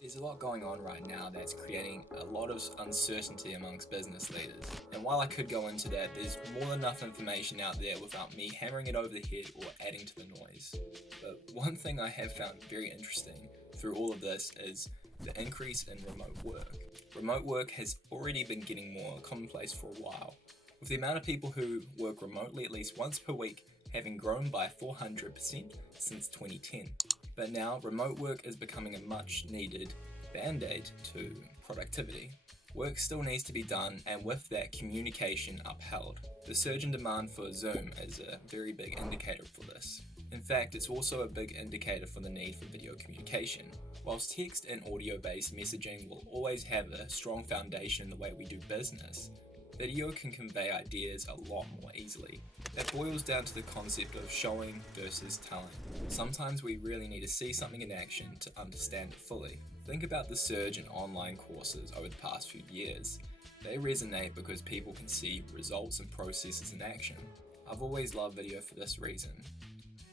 There's a lot going on right now that's creating a lot of uncertainty amongst business leaders. And while I could go into that, there's more than enough information out there without me hammering it over the head or adding to the noise. But one thing I have found very interesting through all of this is the increase in remote work. Remote work has already been getting more commonplace for a while, with the amount of people who work remotely at least once per week having grown by 400% since 2010. But now, remote work is becoming a much needed band-aid to productivity. Work still needs to be done, and with that, communication upheld. The surge in demand for Zoom is a very big indicator for this. In fact, it's also a big indicator for the need for video communication. Whilst text and audio-based messaging will always have a strong foundation in the way we do business, video can convey ideas a lot more easily. That boils down to the concept of showing versus telling. Sometimes we really need to see something in action to understand it fully. Think about the surge in online courses over the past few years. They resonate because people can see results and processes in action. I've always loved video for this reason.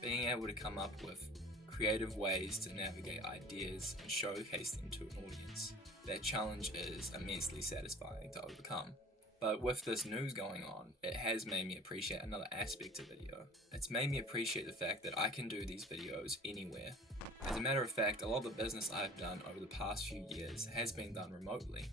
Being able to come up with creative ways to navigate ideas and showcase them to an audience. That challenge is immensely satisfying to overcome. But with this news going on, it has made me appreciate another aspect of video. It's made me appreciate the fact that I can do these videos anywhere. As a matter of fact, a lot of the business I've done over the past few years has been done remotely.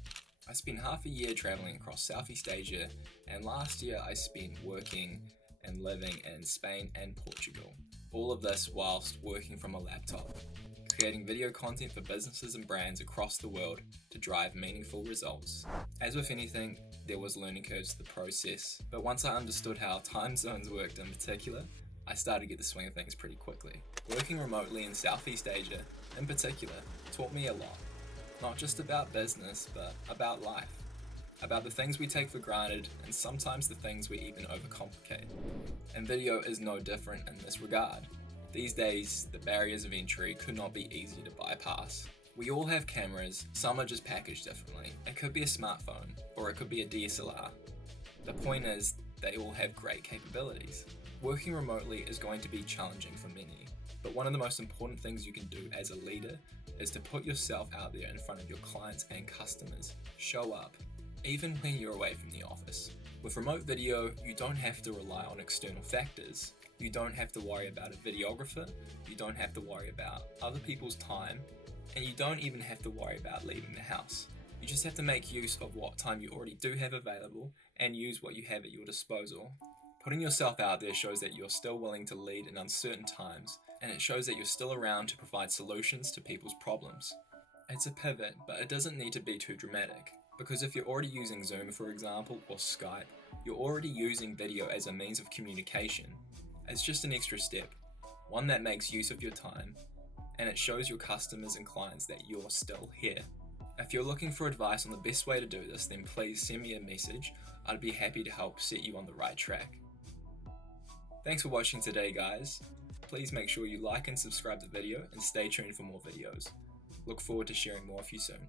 I spent half a year traveling across Southeast Asia, and last year I spent working and living in Spain and Portugal. All of this whilst working from a laptop, creating video content for businesses and brands across the world to drive meaningful results. As with anything, there was learning curves to the process, but once I understood how time zones worked in particular, I started to get the swing of things pretty quickly. Working remotely in Southeast Asia, in particular, taught me a lot. Not just about business, but about life. About the things we take for granted, and sometimes the things we even overcomplicate. And video is no different in this regard. These days, the barriers of entry could not be easy to bypass. We all have cameras, some are just packaged differently. It could be a smartphone, or it could be a DSLR. The point is, they all have great capabilities. Working remotely is going to be challenging for many, but one of the most important things you can do as a leader is to put yourself out there in front of your clients and customers. Show up, even when you're away from the office. With remote video, you don't have to rely on external factors. You don't have to worry about a videographer, you don't have to worry about other people's time, and you don't even have to worry about leaving the house. You just have to make use of what time you already do have available and use what you have at your disposal. Putting yourself out there shows that you're still willing to lead in uncertain times, and it shows that you're still around to provide solutions to people's problems. It's a pivot, but it doesn't need to be too dramatic, because if you're already using Zoom, for example, or Skype, you're already using video as a means of communication. It's just an extra step, one that makes use of your time, and it shows your customers and clients that you're still here. If you're looking for advice on the best way to do this, then please send me a message. I'd be happy to help set you on the right track. Thanks for watching today, guys. Please make sure you like and subscribe the video and stay tuned for more videos. Look forward to sharing more with you soon.